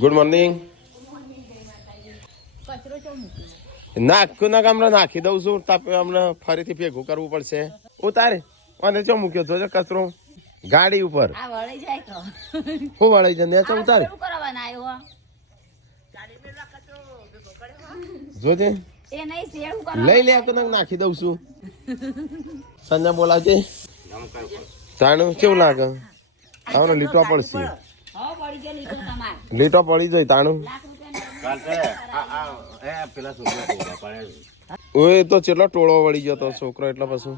Good morning. નાખું હમણાં નાખી દઉં છું. હમણાં ફરીથી ભેગું કરવું પડશે. ઉતારે અને ચો મૂક્યો છો કચરો ગાડી ઉપર. હું વળાઈ જાય ઉતારે જોજે લઈ લે તો નાખી દઉં છું. સંજય બોલાવજે. તાણું કેવું લાગે? આવને લીટો પડશે. લીટો પડી જાય તાણું. ઓય તો ચેટલો ટોળો વળી ગયો તો છોકરો એટલે પછી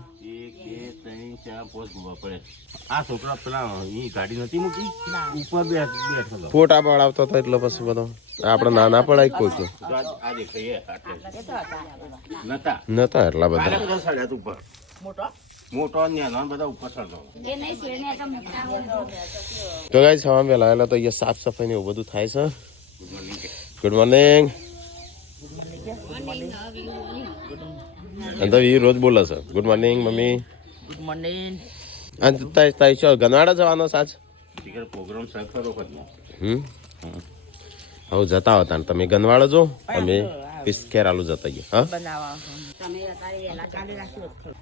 આ છોકરા પેલા ગાડી નથી મૂકી ઉપર બેઠો ફોટા પડાવતો હતો એટલે પછી બધો આપડે નાના પડાય કોઈ તો નતા એટલા બધા મોટો બધા ઉપર ચડતો. તો ગાઈસ સવારે વહેલા વહેલા તો અહીંયા સાફ સફાઈ ને એવું બધું થાય છે. Good morning. અને એ રોજ બોલે છે good morning mummy. Good morning. અને તાઈ છો ગનવાડા જવાનો સાચ પ્રોગ્રામ હવે જતા હતા ને તમે ગનવાડો જો અમે ખેરાલુ જતા ગયા.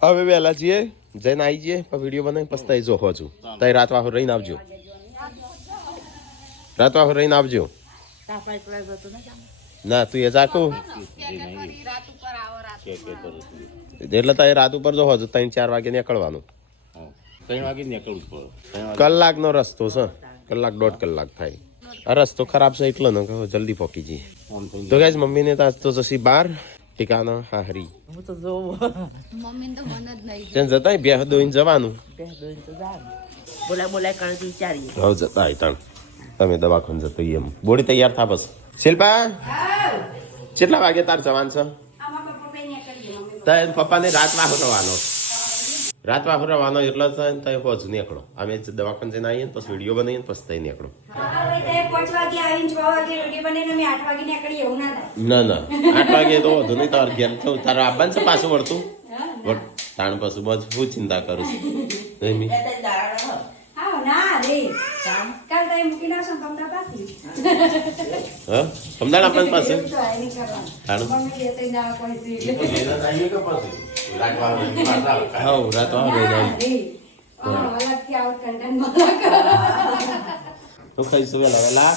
હા હવે વહેલા જઈએ જઈને આવી જઈએ વિડીયો બનાવી પસ્તાઈ જો હો છું તાઈ રાત વાહો રહીને આવજો. રાત વાહો રહીને આવજો. ના તું એ ચાકું એટલે તારી રાત ઉપર જો હજુ 3-4 વાગે નીકળવાનું. 3 વાગે નીકળવું પડે. કલાકનો રસ્તો છે. કલાક 1.5 કલાક થાય. આ રસ્તો ખરાબ છે એટલે ને જલ્દી પહોંચી જઈએ. તો ગાઈસ મમ્મી ને તો જશી બહાર ઠીકાના હા હરી ત્યાં જતા બે દોઈને જવાનું. હવે જતા તાણ તમે દવાખાને જતો એમ બોડી તૈયાર થા બસ. શિલ્પા કેટલા વાગે તાર જવાન છે? તાર પપ્પાને રાત વાહો રવાનો. રાત વાહો રવાનો એટલે તમે પહોંચ નીકળો. અમે દવાખાને જઈને આવીએ પછી વિડીયો બનાવીએ પછી તઈ નીકળો. ના ના 8 વાગે તો વધુ નહીં. તાર ઘેર તારે આવવાનું છે પાછું વળતું તાણ પાછું બસ હું ચિંતા કરું છું. અમદાવાદ આપણા પાસે ખાઈશું વેલા વેલા.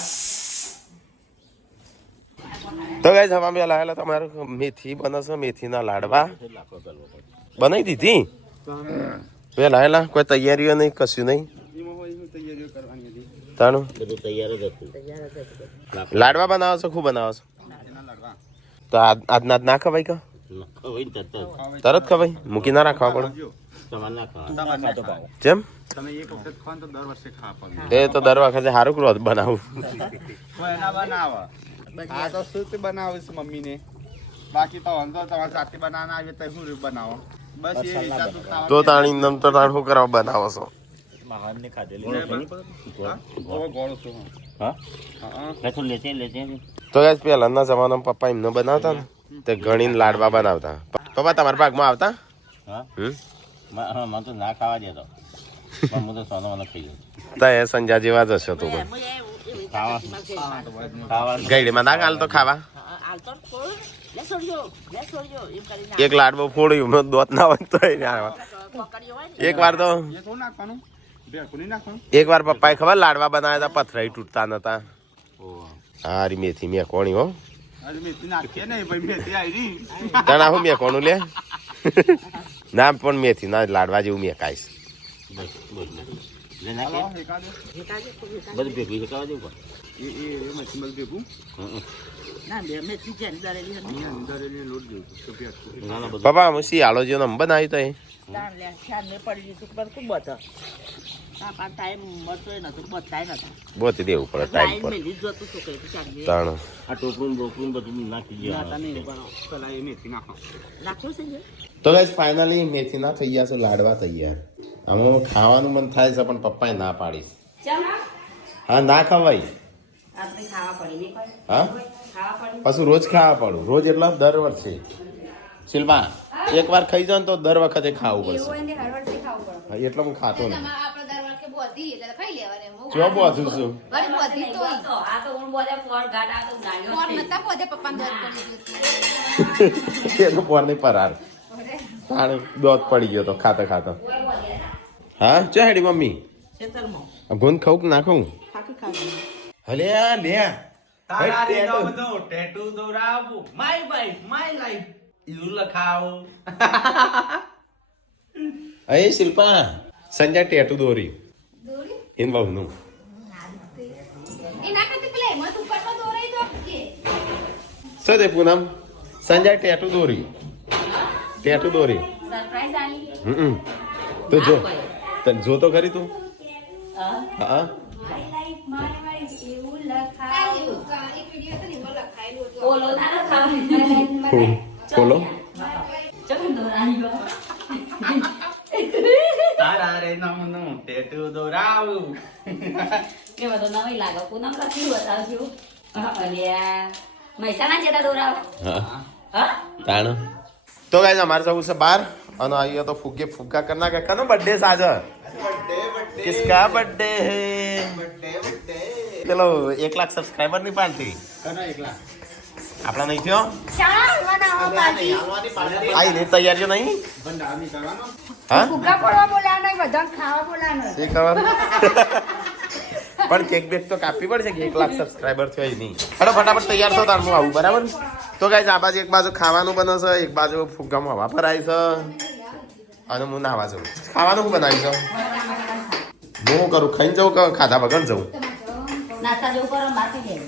તો ગાઈસ હવા વેલા વેલા તમારે મેથી બને છે. મેથીના લાડવા બનાવી દીધી વેલા વેલા. કોઈ તૈયારીઓ નહીં કશું નહીં. તાણું લાડવા બનાવો છો? ખૂબ બનાવો છો તો આજના ના ખવાય કા? તરત ખવાય મૂકી ના રાખવા પડે. જેમ એ તો દર વખતે સારું ક્રોધ બનાવું. આ તો શું બનાવીશ મમ્મી ને. બાકી તો તમારે સાથે બનાવવાના આવે તો શું બનાવો બસ એ તો તાણી નમ તો તાણ શું કરવા બનાવો છો? તો ગાઈસ પહેલાના જમાનામાં પપ્પા એમને બનાવતા ને તે ઘણી લાડવા બનાવતા. પપ્પા તમારા ભાગમાં આવતા? મને તો ના ખાવા દેતો પણ હું તો સોનો ખાઈ તા એ સંજા જેવા જ હશો તું. ગઈડીમાં ના હાલ તો ખાવા એક લાડવો ફોડ્યું દોત ના હોય તો એક વાર પપ્પાએ ખબર લાડવા બનાવ્યા હતા પથરાઈ તૂટતા નતા. હારી મેથી મેં કોણી હો તણા હું મેં કોનું લે ના પણ મેથી ના લાડવા જેવું મેં ખાઈશ. પપ્પા હું શિયાળો જેવો બનાવી તો બોતી દેવું પડે ટાઈમ પર. તો ગાઈસ ફાઇનલી મેથી ના થઈ ગયા છે લાડવા તૈયાર. આમાં ખાવાનું મન થાય છે પણ પપ્પાએ ના પાડી. હા ના ખવાય. હા પાછું રોજ ખાવા પડું. રોજ એટલે દર વર્ષે શિલ્પા એક વાર ખાઈ જાવ તો દર વખતે ખાવું પડશે. એટલે હું ખાતો નહીં. બોધી એટલે ખાઈ લેવાને જો બોધું છું વળી બોધી તો આ તો હું બોલે ફોન ગાડા તો નાળ્યો કોણ છે. નતા બોધે પપ્પાને દોધ પડી ગયું એનો પોર નહીં પરાર તાણે દોત પડી ગયો તો ખાતા ખાતા હા ચો હેડી મમ્મી ગુંદ ખાઉં કે નાખું હલે લે તારા રે નામ દો ટેટુ દોરાવું my wife my life you લખાવો અય શિલ્પા સંજય ટેટુ દોરી દોરી એન બહુનું એ ના કરતી પેલે મત ઉપરમાં દોરાઈ દો કે શું તે પૂનમ સંજય ટેટુ દોરી સરપ્રાઈઝ આલી હમ તો જો તને જો તો ખરી તું હા હા માય લાઈફ માય વાઈફ એવું કાઈ લખાવ એક વિડિયો તો નિમો લખાયેલું હતું બોલો ના લખાવ બોલો ચમ દોરાયો તારા રે નામ નો ટેટુ દોરાવું કે બધો નવી લાગે પૂનમ લખ્યું બતાવજો અલ્યા મહેસાણા જતા દોરાવ હા હા તાણ તો ગાઈસ અમારે જવું છે બહાર અને અહીંયા તો ફુગ્ગે ફુગ્ગા કરના કે કનો બર્થડે છે આજે કિસકા બર્થડે હે ચલો 1 લાખ સબસ્ક્રાઇબર ની પાર્ટી આપણા નહીં થયો ચાલ બનાવો પાર્ટી આઈ ને તૈયારીઓ નહીં હા ફુગ્ગા પડવા બોલાવાનો બધા ખાવા બોલાવાનો એ કરવાનું પણ કેક બેક તો કાપવી પડશે કે 1 લાખ સબસ્ક્રાઇબર થયો એ નહીં હેડો ફટાફટ તૈયાર થો તાર હું આવું બરાબર તો ગાઈસ આ બાજુ એક બાજુ ખાવાનું બને છે એક બાજુ ફુગ્ગામાં હવા ભરાય છે અને હું નાવા જાઉં ખાવાનું શું બનાવી છે હું કરું ખાઈને જાઉં કે ખાધા વગર જાઉં નાસ્તા જેવું કરો બાકી લેવું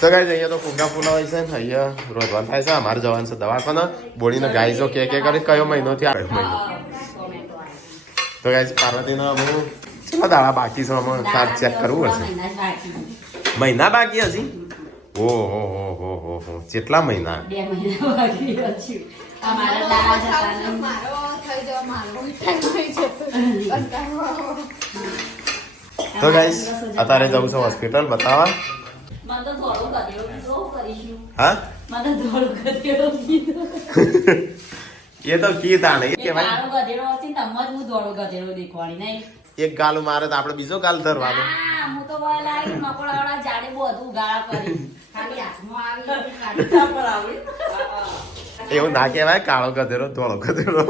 તો ગાઈસ અહીંયા તો ફુગ્ગા ફૂલાવાય છે ને અહીંયા રોજવાનું થાય છે અમારે જવાનું છે દવાખાના બોડીને ગાઈઝો કે કરી કયો મહિનો થી આગળ મહિનો તો ગાઈસ પાર્વતીનો હું કેટલા દાડા બાકી છે આમાં ચાર્જ ચેક કરવું હશે મહિના બાકી હજી ઓહો હો કેટલા મહિના 2 મહિના બાકી છે અમારા દાદા જતા ને મારો થઈ જવા મારો થઈ જતો તો ગાઈસ અત્યારે જવું છે હોસ્પિટલ બતાવવા મને તો થોડું ગધેડો કીધો કરીશું હા મને થોડું ગધેડો કીધો એ તો કી તાણે એ કહેવાય મારો ગધેડો હતી ને તમ જ હું દોડો ગધેડો દેખવાની નહીં એક ગાલ મારે તો આપણે બીજો ગાલ ધરવાનો ના હું તો બોલા મકોડાવાળા જાડે બધું ગાળા કરી ખાલી હાથમાં આવી કાઢી ચાપર આવી એવું ના કહેવાય કાળો ગધેડો ધોળો ગધેડો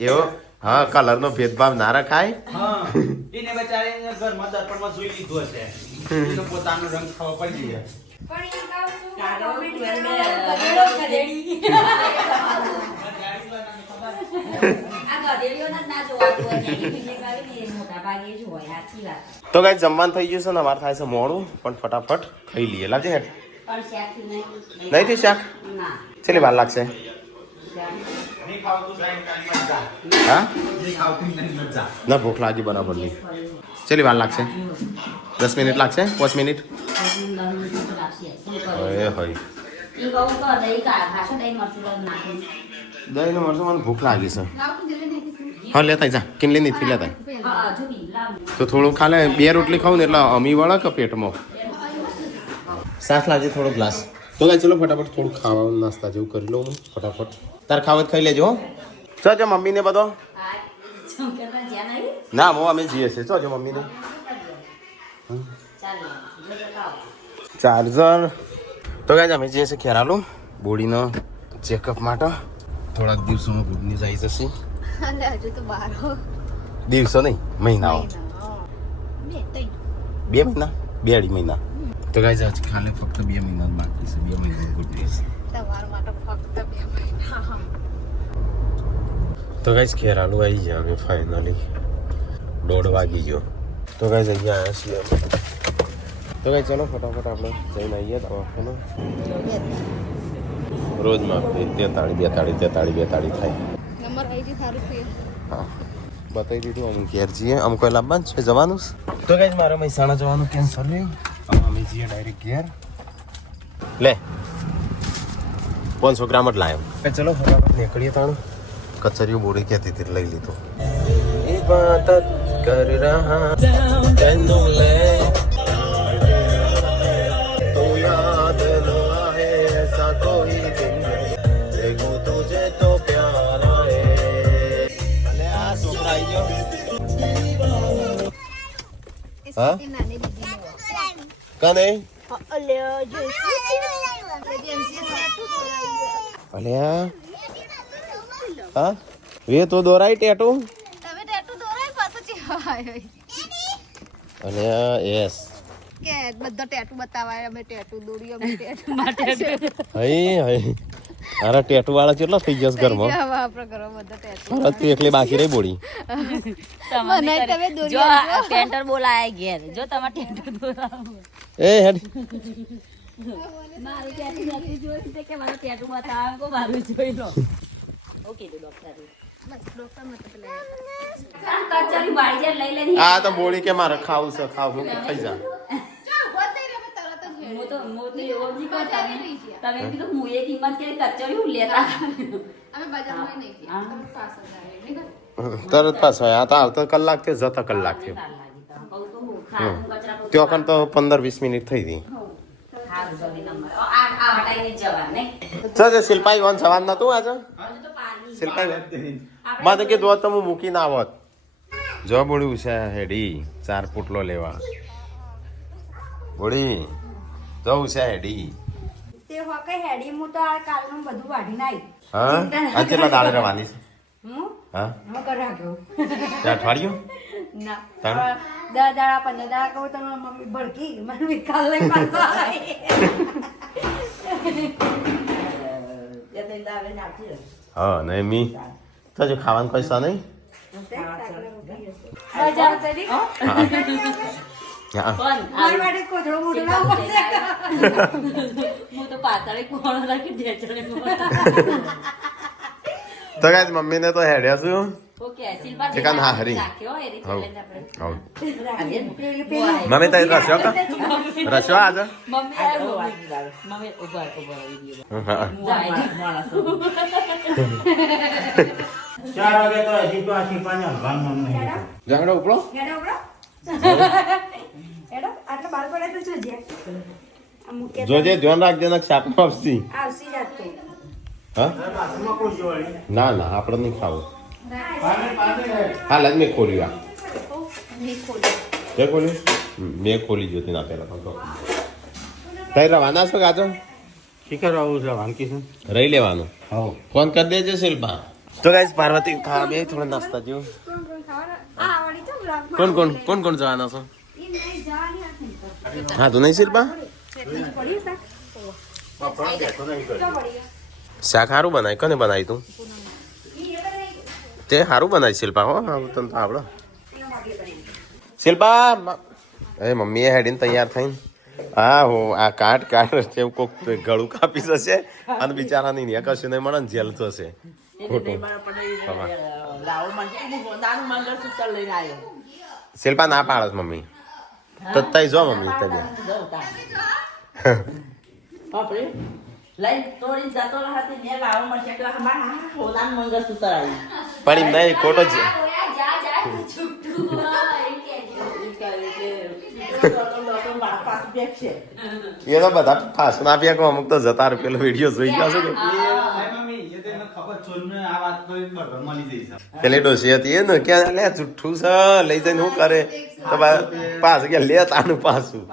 એવો હા કલર નો ભેદભાવ ના રખાય એને બચારીને ઘરમાં દર્પણમાં જોઈ લીધું હશે એનો પોતાનો રંગ ખબર પડી જાય પણ એ કહું છું ગધેડી આ ગધેડીઓના જ ના જોવાતું હોય એની પીલે કરીને મોટા ભાગે જ હોય સાચી વાત તો કઈ જમવાનું થઈ ગયું છે ને અમારે થાય છે મોડું પણ ફટાફટ ખાઈ લઈએ લાવજે હેઠ પણ શાક નહીં નહીં થઈ શાક ના છેલ્લી વાર લાગશે નહીં ખાવતું જાય કાંઈ મજા હા નહીં ખાવતું નહીં મજા ના ભૂખ લાગી બરાબર નહીં છેલ્લી વાર લાગશે 10 મિનિટ લાગશે 5 મિનિટ એ હોય દહીં મરચું મને ભૂખ લાગી છે હા લેતા જા કિનલી નથી લેતા તો થોડું ખાલે 2 રોટલી ખાવું ને એટલે અમી વળે કે પેટમાં સાસ લાગજે થોડો ગ્લાસ તો કાંઈ ચલો ફટાફટ થોડું ખાવાનું નાસ્તા જેવું કરી લઉં હું ફટાફટ તાર ખાવત ખાઈ લેજો ચો જો મમ્મીને બધો ના હું અમે જઈએ છીએ ચો જો મમ્મીને ચાર્જર તો કાંઈ અમે જઈએ છીએ ખેરાલું બોડીનો ચેકઅપ માટે થોડાક દિવસોમાં ભૂખની જાય જશે અને હજુ તો 12 દિવસો નહીં મહિનાઓ બે 2 મહિના 2.5 મહિના તો ગાઈઝ આજ ખાલી ફક્ત 2 મહિના જ બાકી છે 2 મહિના ગુજરી છે તમારા માટે ફક્ત 2 મહિના તો ગાઈઝ ખેરાલું આવી ગયા અમે ફાઇનલી 1:30 વાગી ગયો તો ગાઈઝ અહીંયા આવ્યા છીએ અમે. તો ગાઈઝ ચલો ફટાફટ આપણે જઈને આવીએ દવાખાને રોજ માપી 43 થાય નંબર આવી ગઈ સારું છે હા બતાવી દીધું અમે ઘેર જઈએ અમે કોઈ લાવવાનું છે જવાનું તો ગાઈઝ મારે મહેસાણા જવાનું કેન્સલ રહ્યું અમે જઈએ ડાયરેક્ટ ઘેર લે 500 ગ્રામ જ લાવ્યો ચલો ફટાફટ નીકળીએ તાણું કચરિયું બોડી કહેતી હતી લઈ લીધું ઇબાદત કર રહા તૈનું લે તો યાદ ન આહે એસા કોઈ દિન હા એ નાની દીદી કને અલ્યા જો જેન્સી ટેટુ દોરાઈ અલ્યા હા વે તો દોરાઈ ટેટુ તમે ટેટુ દોરાઈ પાછો ચીવાય અલ્યા યસ કે બધા ટેટુ બતાવાય અમે ટેટુ દોરી અમે ટેટુ હઈ હઈ અરે ટેટુ વાળા કેટલા થઈ જશે ઘરમાં હવે આપણે કરો બધા ટેટુ અરે તું એકલી બાકી રહી બોડી મને તમે દોરી જો ટેન્ટર બોલાય ઘેર જો તમારે ટેન્ટર દોરાવો એ હેડ મારું ટેટુ નથી જોયું તે કે મારું ટેટુ બતાવો કો મારું જોઈ લો ઓકે તો ડોક્ટર ડોક્ટર મત પેલા કચરી બાળી જાય લઈ લેની આ તો બોલી કે મારે ખાવું છે ખાવું ખાઈ જા મો તો એવો જ કહો તમે કીધું હું એ કિંમત કે કચરી હું લેતા અમે બજારમાં નહીં ગયા તમે પાસ જ આવે તરત પાછો આ તો આવતો કલાક થયો જતા કલાક થયો ત્યાં કણ તો 15-20 મિનિટ થઈ હતી ચાલ શિલ્પાઈ વન સવાન નતું આજે શિલ્પાઈ માં તો કીધું હોત તો હું મૂકીને આવત જો બોળ્યું છે હેડી 4 પુટલો લેવા બોળી જવું છે હેડી તે હોકે હેડી હું તો આ કાલનું બધું વાઢી નાઈ હા આ કેટલા દાડે રહેવાની છે હું હા હું કર રાખ્યો તે અઠવાડિયું ના તાણ? 10 દાડા 15 દાડા કહું તો મમ્મી ભડકી મને વિકાલ લઈ પાછો હા નહીં મી તો જો ખાવાનું પૈસા નહીં હા મારી માટે કોથળો મોટો લાવવો પડશે હું તો પાછળ કોણ રાખી ઢેચણે તો ગાઈસ મમ્મીને તો હેડ્યા છું ઓકે શિલ્પા તે કાન હા હરી રાખ્યો એ રીતે લઈને આપણે મમ્મી તો રસ્યો કા રસ્યો આજે મમ્મી મમ્મી ઉભા વિડિયો હા. ઝઘડો ઉપડો હેડો બરો હેડો આટલા બાર પડે તો જોજે આ મૂકે જોજે ધ્યાન રાખજે ને શાક આવશી આવસી જાત તો હા ના ના આપણે નહીં ખાવું હાલ જ મેં ખોલ્યું તે ખોલ્યું મેં ખોલી જોતી ના પેલા તો કઈ રવાના છો ગાજો શીખર આવું છે વાનકી છે રહી લેવાનું હા ફોન કરી દેજે શિલ્પા તો ગાઈસ પાર્વતી ખા બે થોડા નાસ્તા જેવું આ વાળી તો બ્લોગ કોણ કોણ જવાના છો હા તો નહીં શિલ્પા શાક સારું બનાય કને બનાવી તું તે સારું બનાવી શિલ્પા હો હા તને તો આવડે શિલ્પા એ મમ્મીએ હેડીને તૈયાર થઈને હા હો આ કાટ છે કોક ગળું કાપી જશે અને બિચારાની ને કશું નહીં મળે ને જેલ થશે ખોટું શિલ્પા ના પાડે છે મમ્મી તો તઈ જો મમ્મી તને પણ એમ નહીં ખોટો જ એ તો બધા ફાસણ આપ્યા કે અમુક તો જતા રહે પેલો વિડીયો જોઈ ગયો છે કે પેલી ડોસી હતી એ ને કે લે જુઠ્ઠું છે લઈ જઈને શું કરે તો પાછું કે લે તાનું પાછું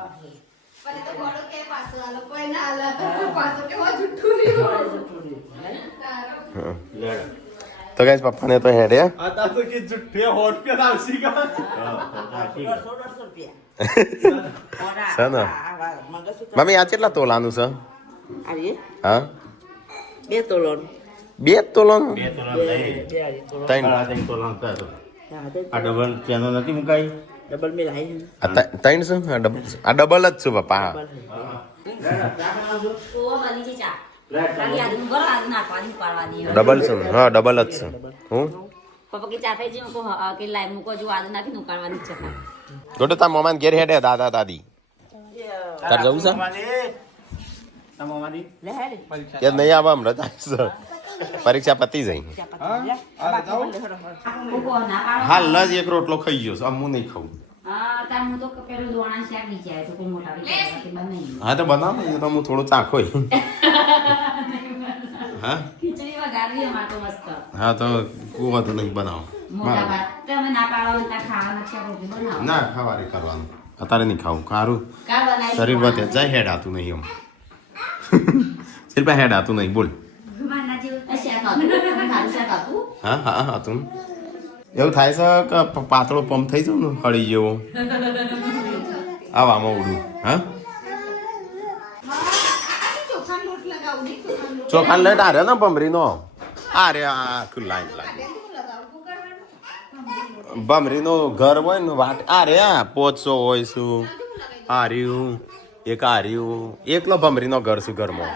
તો ગાઈસ પપ્પાને તો હેડે आता तो की जुठे होट पे आवसी का છે ને મમ્મી આ કેટલા તોલાનું છે હા 2 તોલાનું 2 તોલામ ત્રણ ત્રણ તોલામ થયો આ ડબલ ચેનો નથી મુકાઈ આ ત્રણ છે આ ડબલ જ છે પપ્પા ઓ બની છે ચા ખાલી આદુ બરો આદુ નાખવાની પાડવાની ડબલ છે ને? હા ડબલ જ છે હું પપ્પા કે ચા થઈ જાય કો કે લાઈ મૂકો જો આદુ નાખી ઉકાળવાની છે ગોટો તાર મમાન ઘેર હેડે દાદા દાદી તાર જવું છે યાદ નહીં આવે હમણાં જાય પરીક્ષા પતી જઈ મૂકો ના પાડો હાલ જ એક રોટલો ખાઈ ગયો છે હું નહીં ખાવું હા તાર હું તો પેલું દોણા શાક નીચે આવે તો કોઈ મોટા વિચાર બનાવી હા તો બનાવો ને તો હું થોડું ચાખોય હા ખીચડી વગાડવી અમાર તો મસ્ત હા તો કુવા તો નહીં બનાવો મોટા ભાત તમે ના પાડો ને તાર ખાવાના છે રોટલી બનાવો ના ખાવારી કરવાનું અત્યારે નહીં ખાવું ખારું કાલ બનાવી શરીર વધે જાય હેડ આતું નહીં એમ શિલ્પા હેડ આતું નહીં બોલ માના જેવું શાક હતું મારું શાક હતું હા હા આતું એવું થાય છે કે પાતળો પંપ થઈ જાવ ને હળી જેવો આવામાં ઉડું હા ચોખાન લેટ આ રે ને ભમરીનો આ રે આ ખુલ્લા લાગે ભમરીનો ઘર હોય ને વાટ આ રે આ 500 હોય શું હાર્યું એક હાર્યું એકલો ભમરીનો ઘર શું ઘરમાં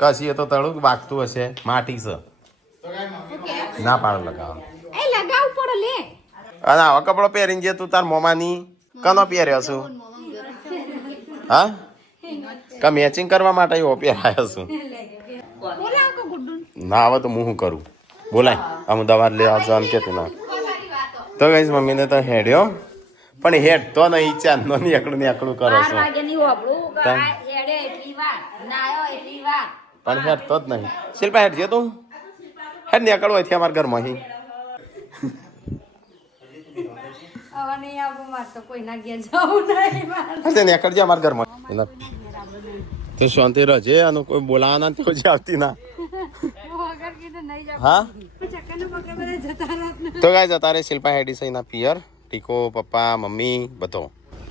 કશી એ તો તળું વાગતું હશે માટી છે ના પાડ લગાવ એ લગાવ પડો લે અને આવા કપડો પહેરીને જે તું તાર મોમાની કનો પહેર્યો છું હા કા મેચિંગ કરવા માટે એવો પહેરાયો છું બોલાવ કો ગુડ્ડુ ના આવે તો હું શું કરું બોલાય આમ દવા લેવા જવાનું કેતું ના તો કહીશ મમ્મીને તો હેડ્યો પણ હેડ તો નહીં ચાંદનો ની એકડું કરો 12 છો વાગ્યાની હોબળું કે આ હેડે એટલી વાર નાયો એટલી વાર પણ હેડ તો જ નહીં શિલ્પા હેડ છે તું હેડ ને એકડું હોય અમારા ઘરમાં અહીં હવે નહીં આવું માર તો કોઈના ઘેર જવું નહીં મારે હા ને એકડ જે અમારા ઘરમાં તે શાંતિ રહેજે અને કોઈ બોલાવાના તો જ આવતી ના વગર કીધું નહીં જાવ હા ચક્કરનો પકડ બધા જતા રાત તો ગાય જતા રે શિલ્પા હેડી છે એના પિયર ટીકો પપ્પા મમ્મી બધો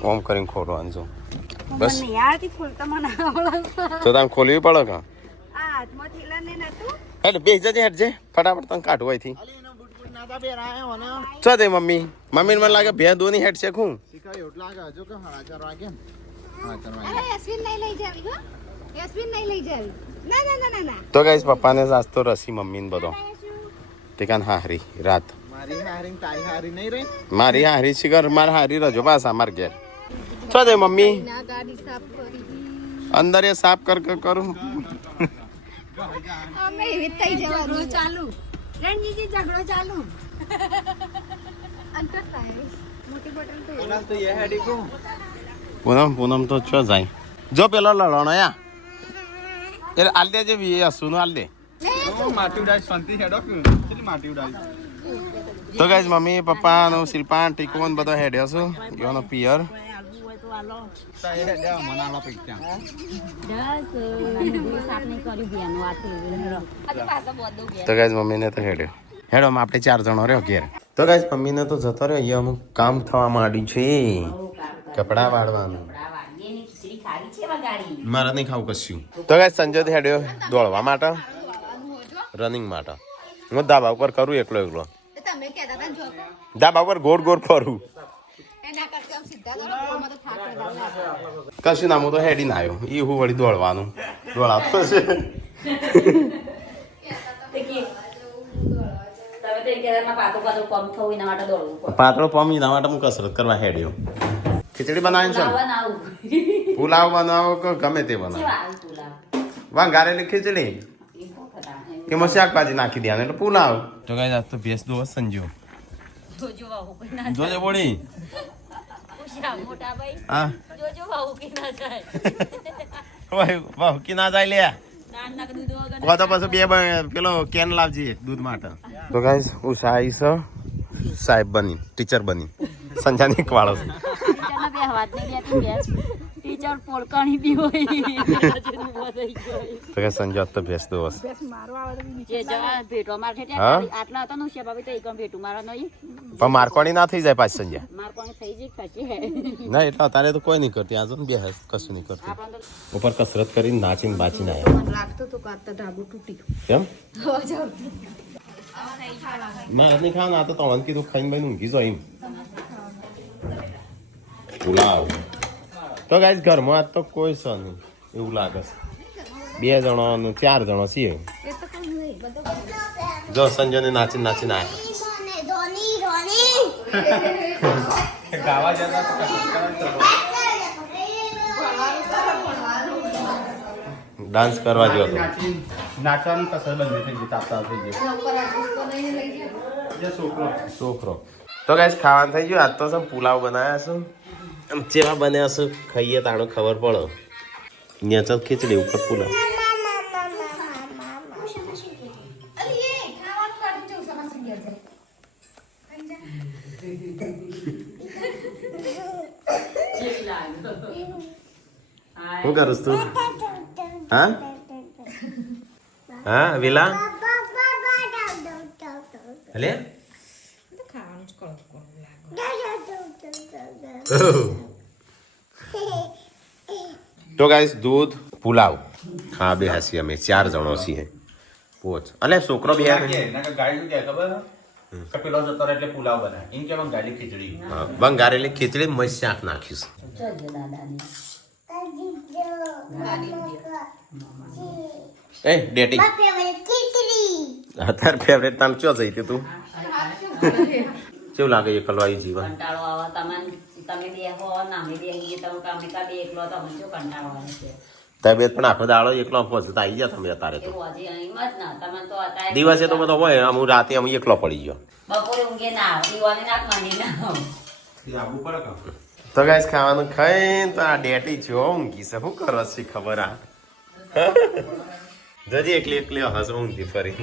ઓમ કરીને ખોલો આનજો બસ મને યારથી ખોલતા મને આવડે તો તમે ખોલવી પડે કા આ હાથમાં થેલા ને નતું હેડ બેસ જજે હેડ જે ફટાફટ તને કાઢવું અહીંથી ચો દે મમ્મી મમ્મી મને લાગે બે દોની હેડ છે હું અરે યસ્વીન નહીં લઈ જાવી હો યસ્વીન નહીં લઈ જાવી ના ના ના ના ના તો ગાઈસ પપ્પાને જાસ્તો રસી મમ્મી ને બધો તે કાન હારી રાત મારી હારી શિખર મારે હારી રજો પાછા માર ઘેર ચો દે મમ્મી ના ગાડી સાફ કરી અંદર એ સાફ કરું અમે એવી થઈ જવાનું ચાલુ રણજીજી ઝઘડો ચાલુ અંતર થાય મોટી બોટલ તો પૂનમ તો છો જાય જો પેલો લડણો યા એટલે આલ દે જે હસું આલ દે માટી ઉડાય શાંતિ હેડો કેટલી માટી ઉડાય તો ગાઈસ મમ્મી પપ્પા નો શિલ્પા ટીકોન બધો હેડ્યો છું યોનો પિયર મનાલા પૈસા શાક નહીં કર્યું બેનો આ પાછો બધું તો ગાઈસ મમ્મીને તો હેડ્યો હેડો આપણે 4 જણો રહ્યો ઘેર તો ગાઈસ મમ્મીને તો જતો રહ્યો અહીંયા અમુક કામ થવા માંડ્યું છે કપડા વાળવાનું વાડીની ખીચડી ખાવી છે વગાડી મારે નહીં ખાવું કશું તો ગાઈસ સંજય હેડ્યો દોડવા માટે રનિંગ માટે હું ધાબા ઉપર કરું એકલો તમે કહેતા હતા જો ધાબા ઉપર ગોળ ફરું એના કરતા આમ સીધા દોડો આમાં તો થાક લાગે કશું ના હું તો હેડી ના આવ્યો એ હું વળી દોડવાનું દોડાતો છે પાતળો પમ એના માટે હું કસરત કરવા હેડ્યો ખીચડી બનાવી છે પુલાવ બનાવો કે ગમે તે બનાવો વંગારેલી ખીચડી એમાં શાકભાજી નાખી દેવાનું એટલે પુલાવ તો ગાઈસ આજ તો ભેંસ દો સંજો જોજે બોડી મોટા ભાઈ હા જોજો વાહુ કે ના જાય વાહ કી ના જાય લે નાના દૂધ વગર કો તો પછી બે પેલો કેન લાવજી દૂધ માટે તો ગાઈસ હું સાહેબ બની ટીચર બની સંજાની વાળો છું ટીચરના બે વાત નહીં લેતી ગેસ ટીચર પોળકાણી બી હોય તો કે સંજા તો ભેંસ દો જે જવા ભેટો માર છે હા? આટલા હતા નું છે ભાભી તો એકમ ભેટું મારા નહીં પણ મારકોણી ના થઈ જાય પાછી સંજા માર પણ થઈ જઈ ખસી હે ના એટલે અત્યારે તો કોઈ નહીં કરતી આજો બે હસ કશું નહીં કરતી આપણ તો ઉપર કસરત કરીને નાચીને બાચીને આવ્યા લાગતું તો કાઢતા ધાબુ તૂટી કેમ મારે નહીં ખાવાનું આ તો તળન કીધું ખાઈને ભાઈ ઊંઘી જાય એમ પુલાવ તો ગાઈસ ઘરમાં આજ તો કોઈ છે નહીં એવું લાગે છે 2 જણો અને 4 જણો છીએ જો સંજય ને નાચીને આવ્યા ગાવા જતા ડાન્સ કરવા ગયો હતો નાચવાનું કસર બંધ થઈ ગઈ તાપતા થઈ ગઈ છોકરો તો ગાઈસ ખાવાનું થઈ ગયું આજ તો સમ પુલાવ બનાવ્યા છું આમ ચેવા બન્યા છે ખાઈએ તાણો ખબર પડે નેચર ખીચડી ઉપર પુલાવ શું કરું તું હા હા વિલા અલે તો ગાઈસ દૂધ પુલાવ હા બે હસી અમે 4 જણો છીએ પોચ અલે છોકરો બે પેલો જતો રહે એટલે પુલાવ બનાવે એમ કે બંગાળી ખીચડી બંગારેલી ખીચડી મસ્ત શાક નાખીશ જોજો દાદાને એ ડેટી તાર ફેવરેટ તાન ચો જઈ હતી તું કેવું લાગે એકલો આવી જીવન કંટાળો આવે તમે બે હો નામે બે તમે કામ બે એકલો તમે શું કંટાળો આવે છે તબિયત પણ આખો દાડો એકલો પહોંચે તો આવી ગયા તમે અત્યારે તો એવું હજી અહીં મત ના તમે તો અત્યારે દિવસે તો બધો હોય આમ રાતે આમ એકલો પડી ગયો બપોરે ઊંઘે ના આવે દીવાની નાક માંડી ના આવે આવવું પડે કામ તો ગાઈસ ખાવાનું ખાઈને તો આ ડેટી જો ઊંઘી છે શું કરો છે ખબર આ જજી એકલી એકલી હસ ઊંઘી ફરી